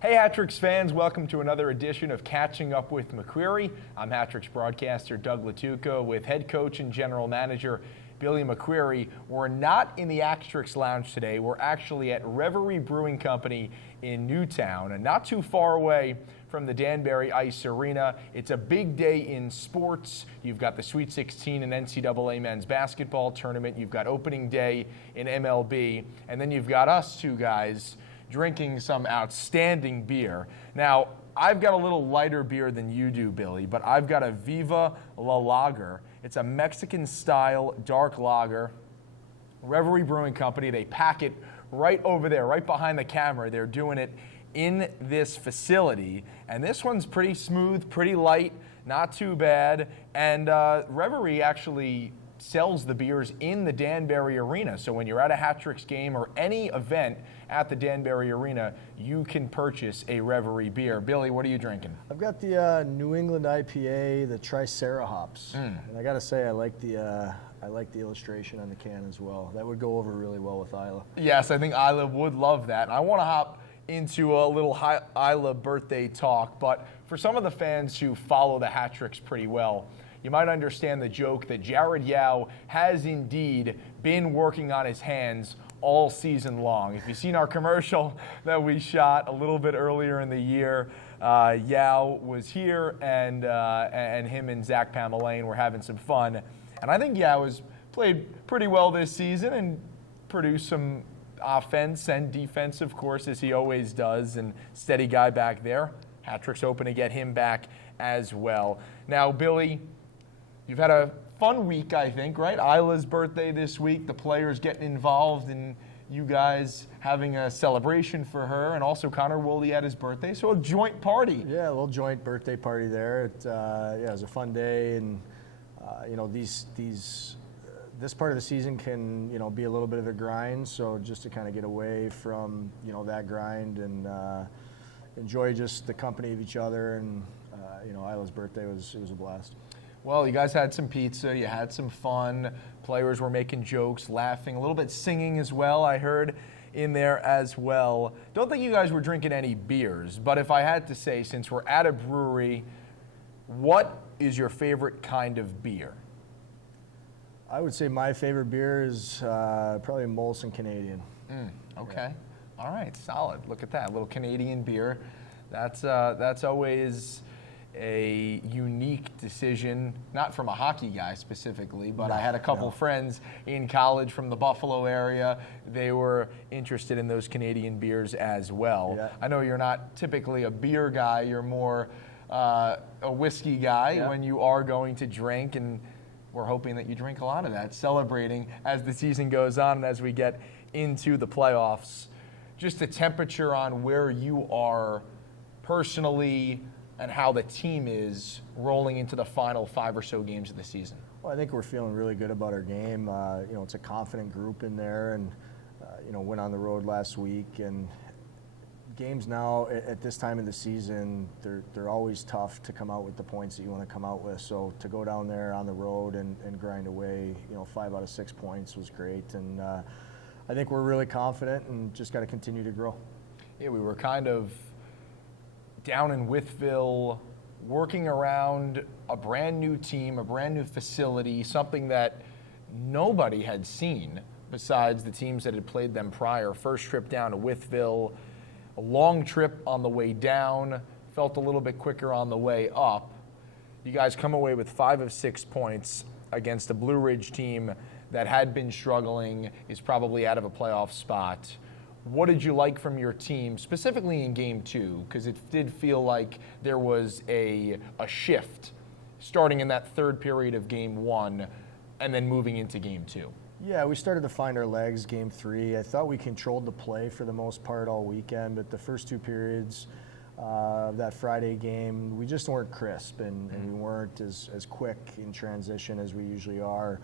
Hey Hat-Tricks fans, welcome to another edition of Catching Up with McCreary. I'm Hat-Tricks broadcaster Doug Lattuca with head coach and general manager Billy McCreary. We're not in the Hat-Tricks Lounge today. We're actually at Reverie Brewing Company in Newtown, and not too far away from the Danbury Ice Arena. It's a big day in sports. You've got the Sweet 16 and NCAA men's basketball tournament. You've got opening day in MLB, and then you've got us two guys drinking some outstanding beer. Now, I've got a little lighter beer than you do, Billy, but I've got a Viva La Lager. It's a Mexican-style dark lager. Reverie Brewing Company, they pack it right over there, right behind the camera. They're doing it in this facility, and this one's pretty smooth, pretty light, not too bad, and Reverie actually sells the beers in the Danbury Arena. So when you're at a Hat-Tricks game or any event at the Danbury Arena, you can purchase a Reverie beer. Billy, what are you drinking? I've got the New England IPA, the Tricera hops. And I got to say, I like the illustration on the can as well. That would go over really well with Isla. Yes, I think Isla would love that. I want to hop into a little Isla birthday talk, but for some of the fans who follow the Hat-Tricks pretty well, you might understand the joke that Jared Yao has indeed been working on his hands all season long. If you've seen our commercial that we shot a little bit earlier in the year, Yao was here, and him and Zach Pamelaine were having some fun. And I think Yao has played pretty well this season and produced some offense and defense, of course, as he always does, and steady guy back there. Hat-Tricks hoping to get him back as well. Now, Billy, you've had a fun week, I think, right? Isla's birthday this week, the players getting involved, and you guys having a celebration for her, and also Connor Woolley at his birthday, so a joint party. Yeah, a little joint birthday party there. It was a fun day, and this part of the season can be a little bit of a grind. So just to kind of get away from that grind and enjoy just the company of each other, and Isla's birthday was a blast. Well, you guys had some pizza, you had some fun, players were making jokes, laughing, a little bit singing as well, I heard in there as well. Don't think you guys were drinking any beers, but if I had to say, since we're at a brewery, what is your favorite kind of beer? I would say my favorite beer is probably Molson Canadian. Okay. Yeah. All right, solid. Look at that, a little Canadian beer. That's always a unique decision, not from a hockey guy specifically, but I had a couple friends in college from the Buffalo area. They were interested in those Canadian beers as well. Yeah. I know you're not typically a beer guy, you're more a whiskey guy when you are going to drink, and we're hoping that you drink a lot of that, celebrating as the season goes on and as we get into the playoffs. Just the temperature on where you are personally and how the team is rolling into the final 5 or so games of the season. Well, I think we're feeling really good about our game. It's a confident group in there, and went on the road last week. And games now at this time of the season, they're always tough to come out with the points that you want to come out with. So to go down there on the road and grind away, 5 out of 6 points was great. And I think we're really confident and just got to continue to grow. Yeah, we were kind of down in Wytheville, working around a brand new team, a brand new facility, something that nobody had seen besides the teams that had played them prior. First trip down to Wytheville, a long trip on the way down, felt a little bit quicker on the way up. You guys come away with 5 of 6 points against a Blue Ridge team that had been struggling, is probably out of a playoff spot. What did you like from your team, specifically in Game 2? Because it did feel like there was a shift starting in that third period of Game 1 and then moving into Game 2. Yeah, we started to find our legs Game 3. I thought we controlled the play for the most part all weekend, but the first 2 periods of that Friday game, we just weren't crisp, and we weren't as quick in transition as we usually are.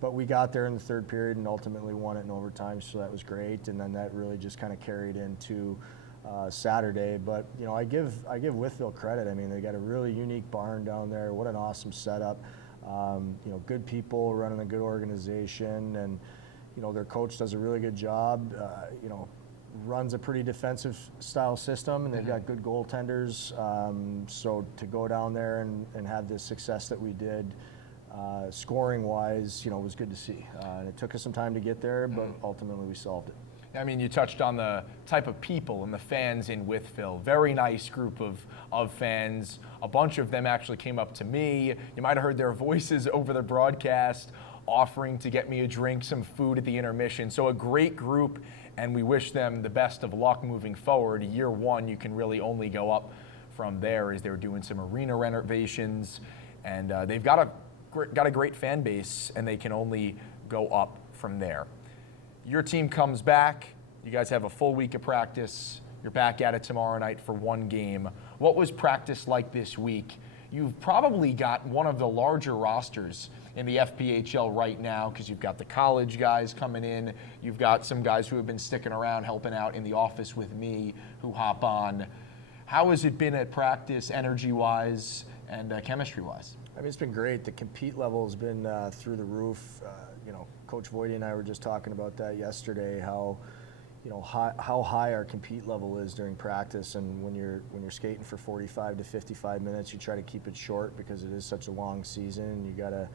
But we got there in the third period and ultimately won it in overtime, so that was great. And then that really just kind of carried into Saturday. But I give Wytheville credit. I mean, they got a really unique barn down there. What an awesome setup. Good people running a good organization, and their coach does a really good job. runs a pretty defensive style system, and they've got good goaltenders. So to go down there and have the success that we did, scoring wise, was good to see. And it took us some time to get there, but ultimately we solved it. I mean, you touched on the type of people and the fans in Wytheville. Very nice group of fans. A bunch of them actually came up to me. You might have heard their voices over the broadcast, offering to get me a drink, some food at the intermission. So a great group, and we wish them the best of luck moving forward. Year one, you can really only go up from there, as they're doing some arena renovations, and they've got a great fan base, and they can only go up from there. Your team comes back. You guys have a full week of practice. You're back at it tomorrow night for one game. What was practice like this week? You've probably got one of the larger rosters in the FPHL right now, because you've got the college guys coming in. You've got some guys who have been sticking around, helping out in the office with me, who hop on. How has it been at practice, energy-wise and chemistry-wise? I mean, it's been great. The compete level has been through the roof. Coach Voidy and I were just talking about that yesterday, how high our compete level is during practice, and when you're skating for 45 to 55 minutes, you try to keep it short because it is such a long season. You got to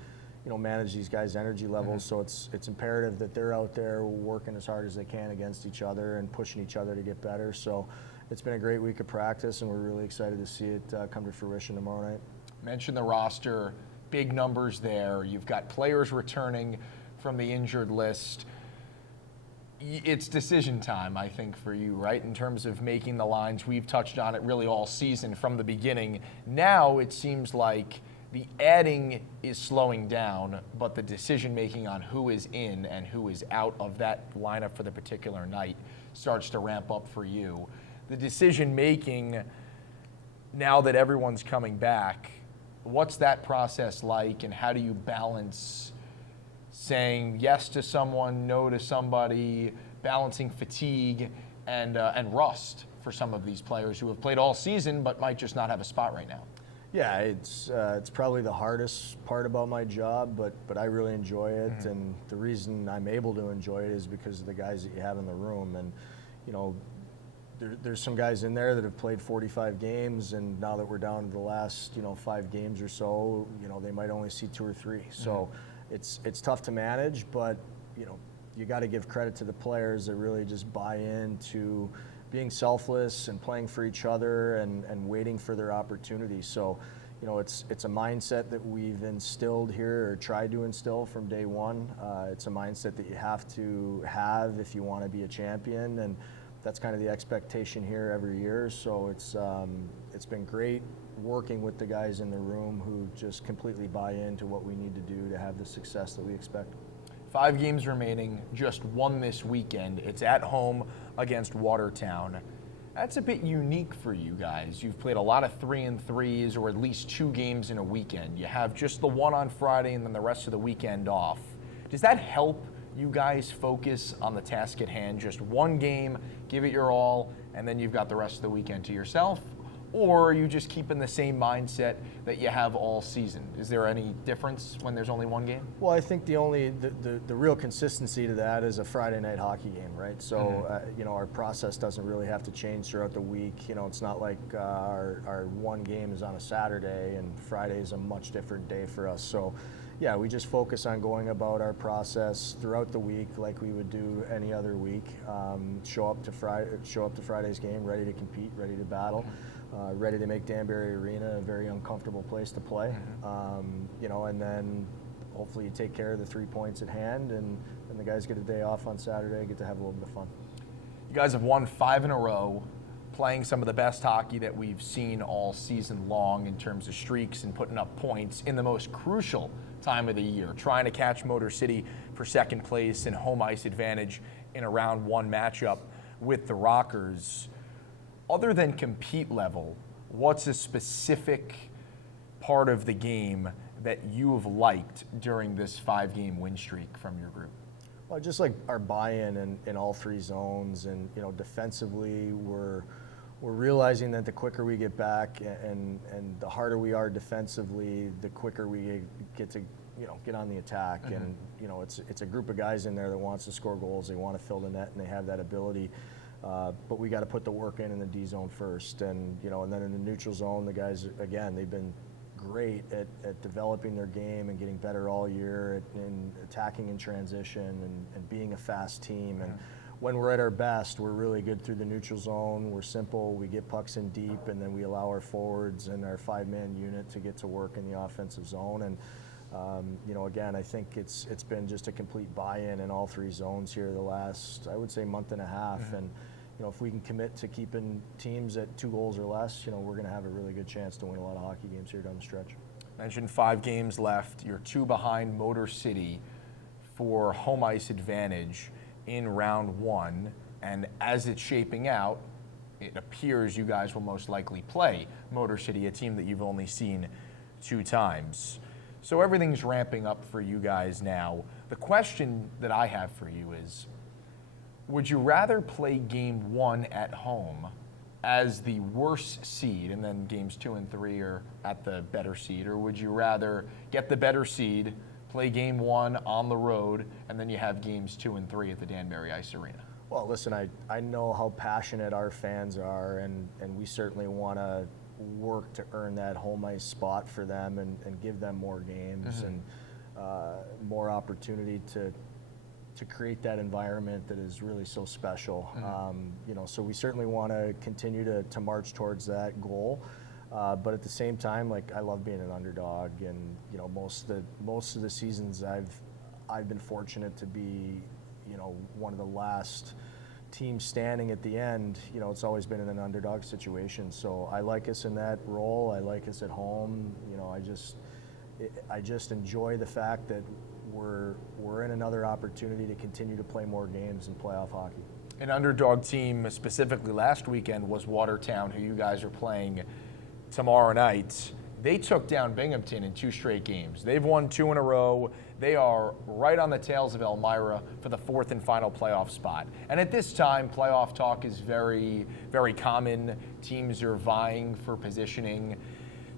manage these guys' energy levels, so it's imperative that they're out there working as hard as they can against each other and pushing each other to get better. So it's been a great week of practice, and we're really excited to see it come to fruition tomorrow night. Mention the roster, big numbers there. You've got players returning from the injured list. It's decision time, I think, for you, right, in terms of making the lines. We've touched on it really all season from the beginning. Now it seems like the adding is slowing down, but the decision-making on who is in and who is out of that lineup for the particular night starts to ramp up for you. The decision-making, now that everyone's coming back, what's that process like, and how do you balance saying yes to someone, no to somebody, balancing fatigue and rust for some of these players who have played all season but might just not have a spot right now? Yeah, it's probably the hardest part about my job, but I really enjoy it, and the reason I'm able to enjoy it is because of the guys that you have in the room. And there's some guys in there that have played 45 games, and now that we're down to the last 5 games or so, they might only see 2 or 3. So it's tough to manage, but you got to give credit to the players that really just buy into being selfless and playing for each other and waiting for their opportunity. So it's a mindset that we've instilled here, or tried to instill from day one. It's a mindset that you have to have if you want to be a champion, and that's kind of the expectation here every year. So it's been great working with the guys in the room who just completely buy into what we need to do to have the success that we expect. 5 games remaining, just one this weekend. It's at home against Watertown. That's a bit unique for you guys. You've played a lot of 3-3s, or at least 2 games in a weekend. You have just the one on Friday and then the rest of the weekend off. Does that help you guys focus on the task at hand? Just one game, give it your all, and then you've got the rest of the weekend to yourself? Or are you just keeping the same mindset that you have all season? Is there any difference when there's only one game? Well, I think the real consistency to that is a Friday night hockey game, right? So, our process doesn't really have to change throughout the week. It's not like our one game is on a Saturday and Friday is a much different day for us. So, yeah, we just focus on going about our process throughout the week like we would do any other week. Show up to Friday's game ready to compete, ready to battle. Ready to make Danbury Arena a very uncomfortable place to play, and then hopefully you take care of the 3 points at hand, and the guys get a day off on Saturday, get to have a little bit of fun. You guys have won 5 in a row, playing some of the best hockey that we've seen all season long in terms of streaks and putting up points in the most crucial time of the year, trying to catch Motor City for second place and home ice advantage in a round 1 matchup with the Rockers. Other than compete level, what's a specific part of the game that you have liked during this 5-game win streak from your group? Well, just like our buy-in in all 3 zones, and defensively, we're realizing that the quicker we get back and the harder we are defensively, the quicker we get to get on the attack. And it's a group of guys in there that wants to score goals. They want to fill the net, and they have that ability. But we got to put the work in the D zone first, and and then in the neutral zone, the guys again, they've been great at developing their game and getting better all year in attacking in transition and being a fast team. And when we're at our best, we're really good through the neutral zone. We're simple. We get pucks in deep, and then we allow our forwards and our 5-man unit to get to work in the offensive zone. And again, I think it's been just a complete buy-in in all 3 zones here the last, I would say, month and a half. And if we can commit to keeping teams at 2 goals or less, we're going to have a really good chance to win a lot of hockey games here down the stretch. Mentioned 5 games left. You're 2 behind Motor City for home ice advantage in round 1. And as it's shaping out, it appears you guys will most likely play Motor City, a team that you've only seen 2 times. So everything's ramping up for you guys now. The question that I have for you is, would you rather play game 1 at home as the worst seed, and then games 2 and 3 are at the better seed, or would you rather get the better seed, play game 1 on the road, and then you have games 2 and 3 at the Danbury Ice Arena? Well, listen, I know how passionate our fans are, and we certainly want to work to earn that home ice spot for them and give them more games and more opportunity to create that environment that is really so special. So we certainly want to continue to march towards that goal. But at the same time, I love being an underdog, and most of the seasons I've been fortunate to be one of the last teams standing at the end. It's always been in an underdog situation. So I like us in that role. I like us at home. I just enjoy the fact that we're in another opportunity to continue to play more games in playoff hockey. An underdog team specifically last weekend was Watertown, who you guys are playing tomorrow night. They took down Binghamton in 2 straight games. They've won 2 in a row. They are right on the tails of Elmira for the 4th and final playoff spot. And at this time, playoff talk is very, very common. Teams are vying for positioning.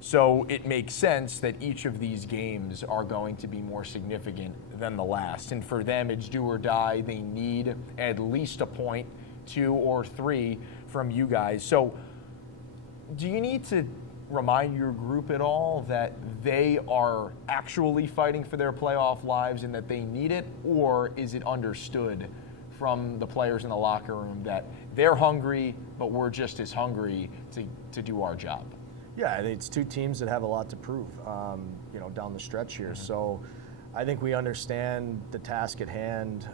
So it makes sense that each of these games are going to be more significant than the last. And for them, it's do or die. They need at least a point, 2 or 3 from you guys. So do you need to remind your group at all that they are actually fighting for their playoff lives and that they need it? Or is it understood from the players in the locker room that they're hungry, but we're just as hungry to do our job? Yeah, it's 2 teams that have a lot to prove, down the stretch here. So I think we understand the task at hand.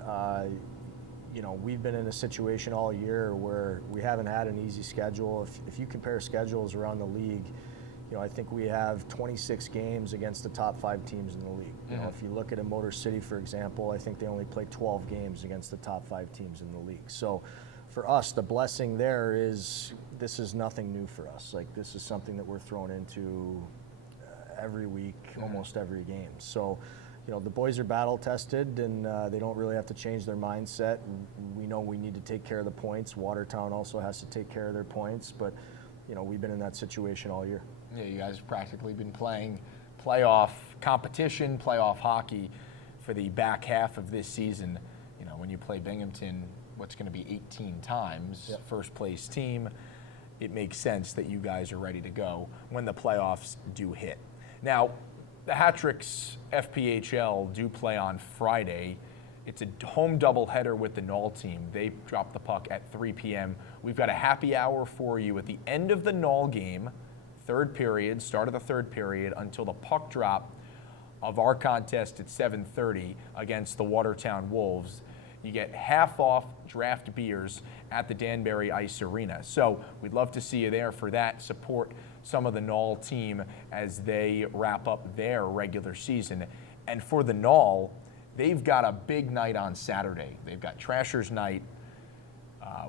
We've been in a situation all year where we haven't had an easy schedule. If you compare schedules around the league, I think we have 26 games against the top 5 teams in the league. If you look at a Motor City, for example, I think they only play 12 games against the top 5 teams in the league. So for us, the blessing there is this is nothing new for us. This is something that we're thrown into every week, almost every game. So, the boys are battle tested, and they don't really have to change their mindset. We know we need to take care of the points. Watertown also has to take care of their points, but we've been in that situation all year. Yeah, you guys have practically been playing playoff competition, playoff hockey for the back half of this season. When you play Binghamton, what's going to be 18 times, first place team, it makes sense that you guys are ready to go when the playoffs do hit. Now, the Hat-Tricks FPHL do play on Friday. It's a home doubleheader with the NAHL team. They drop the puck at 3 p.m. We've got a happy hour for you at the end of the NAHL game, start of the third period, until the puck drop of our contest at 7:30 against the Watertown Wolves. You get half off draft beers at the Danbury Ice Arena. So we'd love to see you there for that. Support some of the NAHL team as they wrap up their regular season. And for the NAHL, they've got a big night on Saturday. They've got Trashers Night,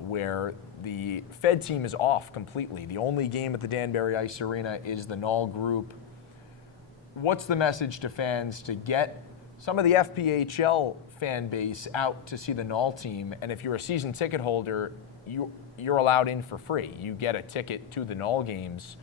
where the Fed team is off completely. The only game at the Danbury Ice Arena is the NAHL group. What's the message to fans to get some of the FPHL fan base out to see the NAHL team? And if you're a season ticket holder, you're allowed in for free. You get a ticket to the NAHL games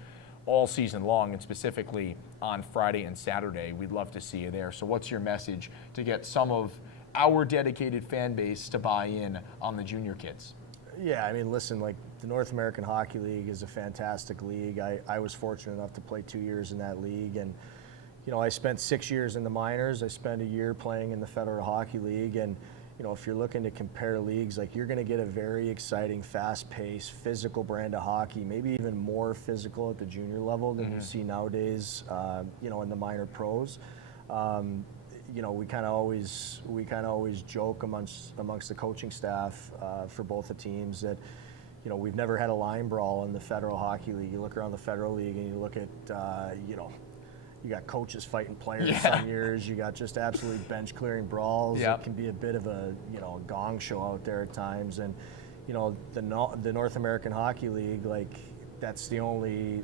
all season long, and specifically on Friday and Saturday. We'd love to see you there. So what's your message to get some of our dedicated fan base to buy in on the junior kids? Yeah, I mean, listen, like the North American Hockey League is a fantastic league. I was fortunate enough to play 2 years in that league, and I spent 6 years in the minors. I spent a year playing in the Federal Hockey League, and if you're looking to compare leagues, like you're going to get a very exciting, fast-paced, physical brand of hockey, maybe even more physical at the junior level than you see nowadays, in the minor pros. We kind of always joke amongst the coaching staff for both the teams that we've never had a line brawl in the Federal Hockey League. You look around the Federal League and you look at you got coaches fighting players some years. You got just absolutely bench clearing brawls. Yep. It can be a bit of a gong show out there at times. And the North American Hockey League, like that's the only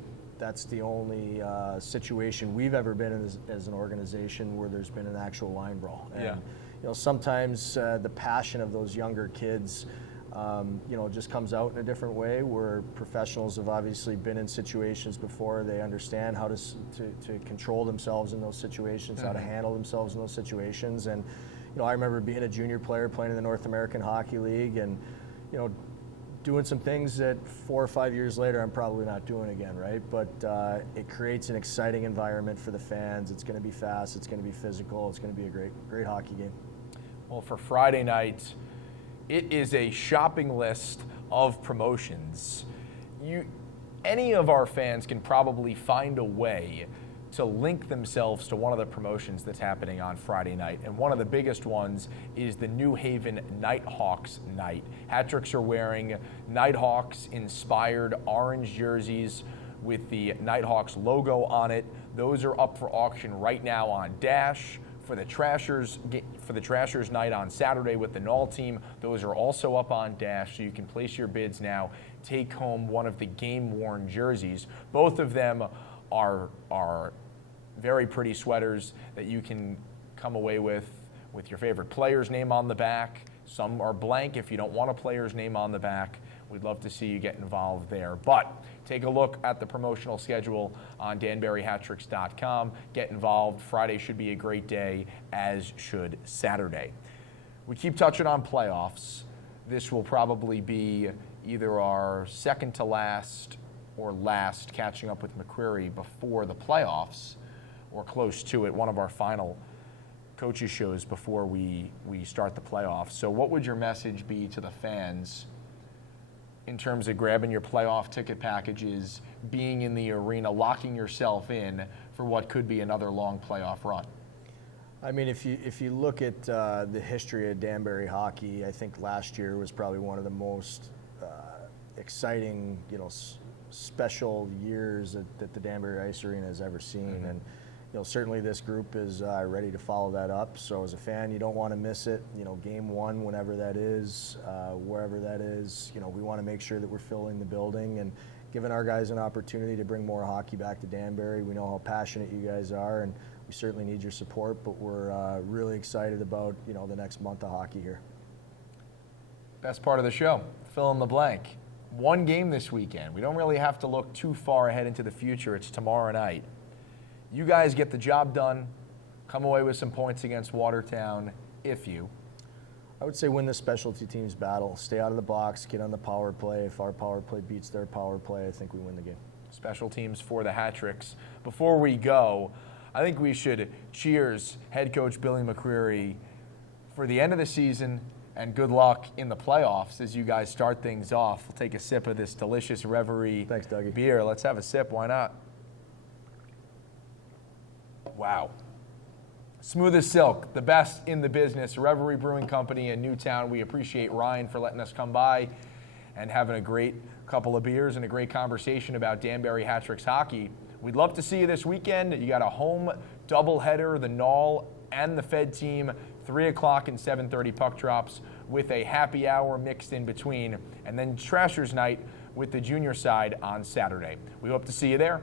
situation we've ever been in as an organization where there's been an actual line brawl. And sometimes the passion of those younger kids just comes out in a different way, where professionals have obviously been in situations before. They understand how to control themselves in those situations, how to handle themselves in those situations. And I remember being a junior player playing in the North American Hockey League, and doing some things that 4 or 5 years later I'm probably not doing again, right? But it creates an exciting environment for the fans. It's going to be fast. It's going to be physical. It's going to be a great hockey game. Well, for Friday night, it is a shopping list of promotions. Any of our fans can probably find a way to link themselves to one of the promotions that's happening on Friday night. And one of the biggest ones is the New Haven Nighthawks night. Hat-tricks are wearing Nighthawks-inspired orange jerseys with the Nighthawks logo on it. Those are up for auction right now on Dash. For the Trashers night on Saturday with the NAHL team, those are also up on Dash, so you can place your bids now. Take home one of the game-worn jerseys. Both of them are very pretty sweaters that you can come away with your favorite player's name on the back. Some are blank if you don't want a player's name on the back. We'd love to see you get involved there. But take a look at the promotional schedule on DanburyHattricks.com. Get involved. Friday should be a great day, as should Saturday. We keep touching on playoffs. This will probably be either our second to last or last catching up with McCreary before the playoffs, or close to it, one of our final coaches shows before we start the playoffs. So what would your message be to the fans in terms of grabbing your playoff ticket packages, being in the arena, locking yourself in for what could be another long playoff run? I mean, if you look at the history of Danbury hockey, I think last year was probably one of the most exciting, special years that the Danbury Ice Arena has ever seen. And certainly this group is ready to follow that up. So as a fan, you don't want to miss it. Game one, whenever that is, wherever that is, we want to make sure that we're filling the building and giving our guys an opportunity to bring more hockey back to Danbury. We know how passionate you guys are, and we certainly need your support, but we're really excited about, the next month of hockey here. Best part of the show, fill in the blank. One game this weekend. We don't really have to look too far ahead into the future. It's tomorrow night. You guys get the job done, come away with some points against Watertown, I would say win the specialty teams battle. Stay out of the box, get on the power play. If our power play beats their power play, I think we win the game. Special teams for the Hat-tricks. Before we go, I think we should cheers Head Coach Billy McCreary for the end of the season and good luck in the playoffs as you guys start things off. We'll take a sip of this delicious Reverie beer. Let's have a sip. Why not? Wow. Smooth as silk, the best in the business. Reverie Brewing Company in Newtown. We appreciate Ryan for letting us come by and having a great couple of beers and a great conversation about Danbury Hat-tricks hockey. We'd love to see you this weekend. You got a home doubleheader, the NAHL and the Fed team, 3 o'clock and 7:30 puck drops with a happy hour mixed in between, and then Trashers night with the junior side on Saturday. We hope to see you there.